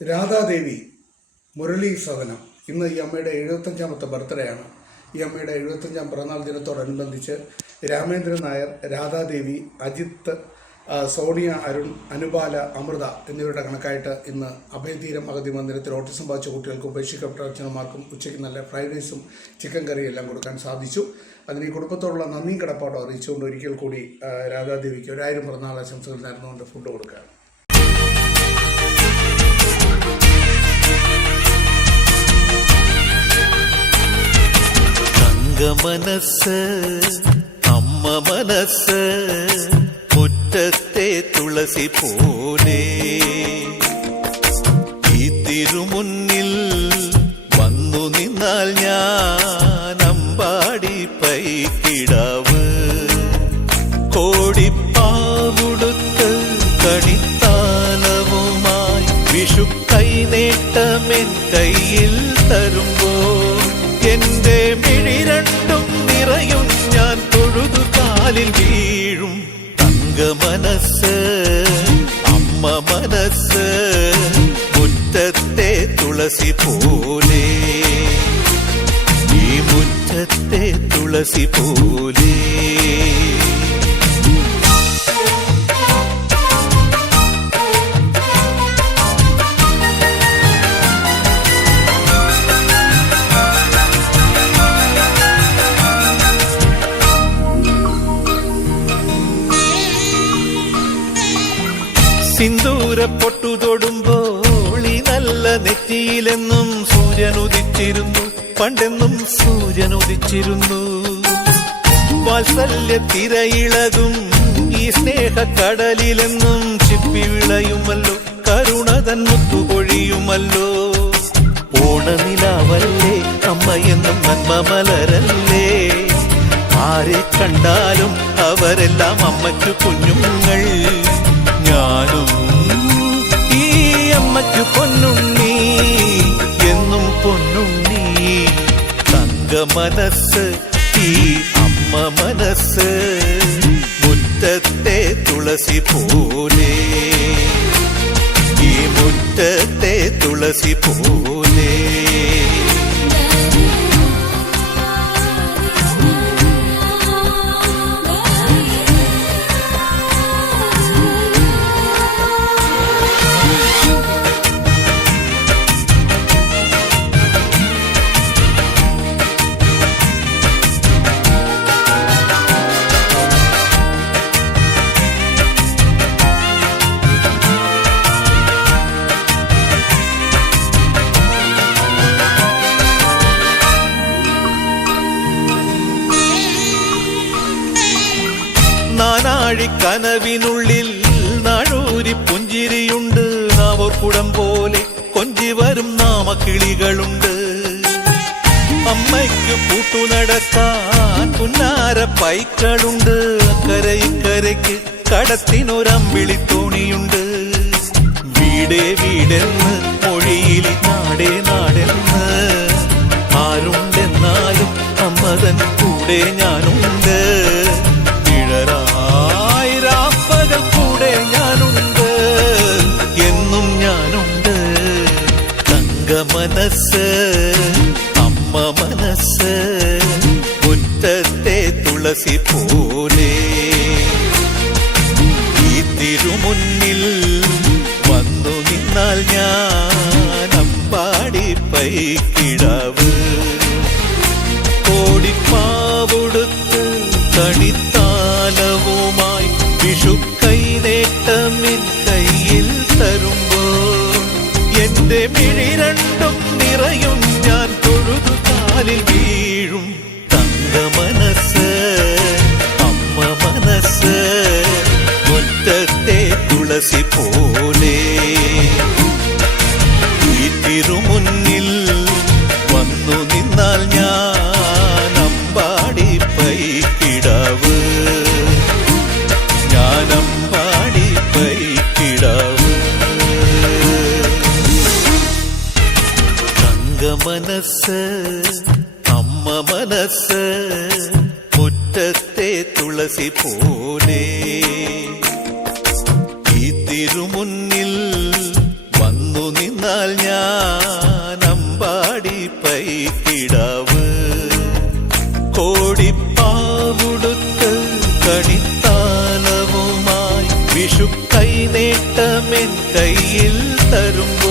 രാധാദേവി മുരളി സദനം ഇന്ന് ഈ അമ്മയുടെ 75ാമത്തെ ബർത്ത്ഡേ ആണ്. ഈ അമ്മയുടെ 75ാം പിറന്നാൾ ദിനത്തോടനുബന്ധിച്ച് രാമേന്ദ്രൻ നായർ, രാധാദേവി, അജിത്ത്, സോണിയ, അരുൺ, അനുപാല, അമൃത എന്നിവരുടെ കണക്കായിട്ട് ഇന്ന് അഭയതീരം അഗതി മന്ദിരത്തിൽ ഓട്ടിസം ബാധിച്ച കുട്ടികൾക്കും ഉപേക്ഷിക്കപ്പെട്ട അച്ഛനമാർക്കും ഉച്ചയ്ക്ക് നല്ല ഫ്രൈഡ് റൈസും ചിക്കൻ കറിയും എല്ലാം കൊടുക്കാൻ സാധിച്ചു. അതിന് ഈ കുടുംബത്തോടുള്ള നന്ദിയും കടപ്പാടും അറിയിച്ചുകൊണ്ട് ഒരിക്കൽ കൂടി രാധാദേവിക്ക് 1000 പിറന്നാൾ ആശംസകൾ നേർന്നുകൊണ്ട് ഫുഡ് കൊടുക്കുകയാണ്. മനസ്സ് അമ്മ മനസ്സ് മുറ്റത്തെ തുളസി പോലെ ഈ തിരുമുന്നിൽ വന്നു നിന്നാൽ ഞാൻ അമ്പാടി പൈക്കിടാവ് കോടിപ്പാവുടുത്ത് കണിത്താലവുമായി വിഷു കൈനേട്ടമെൻ കയ്യിൽ തരുമ്പോൾ എന്റെ മിഴി രണ്ടും നിറയും ഞാൻ തൊഴുതു കാലിൽ വീഴും. തങ്ക മനസ്സ് അമ്മ മനസ്സ് മുറ്റത്തെ തുളസി പോലെ ഈ മുറ്റത്തെ തുളസി പോലെ. സിന്ദൂര പൊട്ടു തൊടുമ്പോൾ ഈ നല്ല നെറ്റിയിലെന്നും സൂര്യൻ ഉദിച്ചിരുന്നു, പണ്ടെന്നും സൂര്യൻ ഉദിച്ചിരുന്നു. വാത്സല്യ തിരയിളകും ഈ സ്നേഹക്കടലിലെന്നും ചിപ്പി വിളയുമല്ലോ, കരുണതൻ മുത്തുപൊഴിയുമല്ലോ. ഓണനിലാവല്ലേ അമ്മയെന്നും നന്മ മലരല്ലേ, ആരെ കണ്ടാലും അവരെല്ലാം അമ്മയ്ക്കു കുഞ്ഞുങ്ങൾ. ഞാനും ഈ അമ്മയ്ക്കു പൊന്നുണ്ണി, എന്നും പൊന്നുണ്ണി. തങ്ക മനസ്സ് ഈ അമ്മ മനസ്സ് മുറ്റത്തെ തുളസി പോലെ ഈ മുറ്റത്തെ തുളസി പോലെ. നാനാഴിക്കനവിനുള്ളിൽ നാഴൂരി പുഞ്ചിരിയുണ്ട്, നാവോർക്കുടം പോലെ കൊഞ്ചി വരും നാമക്കിളികളുണ്ട്. അമ്മയ്ക്ക് പൂട്ടുനടക്കാൻ പുന്നാര പൈക്കളുണ്ട്, അക്കരയിക്കരയ്ക്ക് കടത്തിനൊരമ്പിളി തോണിയുണ്ട്. വീടേ വീടെന്ന് മൊഴിയിൽ നാടേ നാടെന്ന് ആരുണ്ടെന്നാലും അമ്മതൻ കൂടെ ഞാനുണ്ട്. നിഴലായിരാപ്പകൽ കൂടെ ഞാനുണ്ട്, എന്നും ഞാനുണ്ട്. തങ്ക മനസ്സ് അമ്മ മനസ്സ് മുറ്റത്തെ തുളസി പോലെ ഈ തിരുമുന്നിൽ വന്നു നിന്നാൽ ഞാൻ അമ്പാടി പൈക്കിടാവ് കോടിപ്പാവുടുത്ത് കണിത്താലവുമായി വിഷു കൈനേട്ടമിൻ കയ്യിൽ തരുമ്പോൾ എന്റെ മിഴി രണ്ടും നിറയും ഞാൻ തൊഴുതു കാലിൽ വീഴും. തങ്ക മനസ്സ് അമ്മ മനസ്സ് മുറ്റത്തെ തുളസി പോലെ ഈ തിരുമുന്നിൽ വന്നു നിന്നാൽ ഞാൻ അമ്പാടി പൈക്കിടാവ് ഞാൻ അമ്പാടി പൈക്കിടാവ്. തങ്ക മനസ്സ് അമ്മ മനസ്സ് മുറ്റത്തെ തുളസി പോലെ ഈ തിരുമുന്നിൽ വന്നു നിന്ന നിന്നാൽ ഞാൻ അമ്പാടി പൈക്കിടാവ് കോടിപ്പാവുടുത്ത് കണിത്താലവുമായി വിഷു കൈനേട്ടമെൻ കയ്യിൽ തരുമ്പോൾ